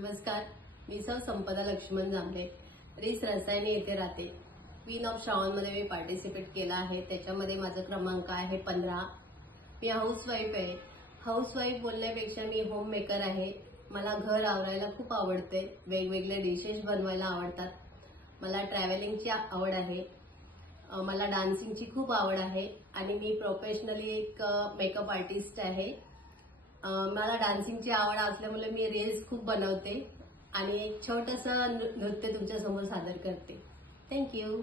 नमस्कार, मी सौ संपदा लक्ष्मण जांभळे, रीस रसायने येथे राहते. क्वीन ऑफ श्रावणमध्ये मी पार्टिसिपेट केला आहे. त्याच्यामध्ये माझा क्रमांक आहे 15. मी हाऊसवाईफ आहे. हाऊसवाईफ बोलण्यापेक्षा मी होम मेकर आहे. मला घर आवरायला खूप आवडते. वेगवेगळे डिशेस बनवायला आवडतात. मला ट्रॅव्हलिंगची आवड आहे. मला डान्सिंगची खूप आवड आहे आणि मी प्रोफेशनली एक मेकअप आर्टिस्ट आहे. मला डान्सिंगची आवड असल्यामुळे मी रील्स खूप बनवते आणि एक छोटंसं नृत्य तुमच्या समोर सादर करते. Thank you.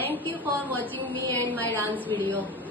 Thank you for watching me and my dance video.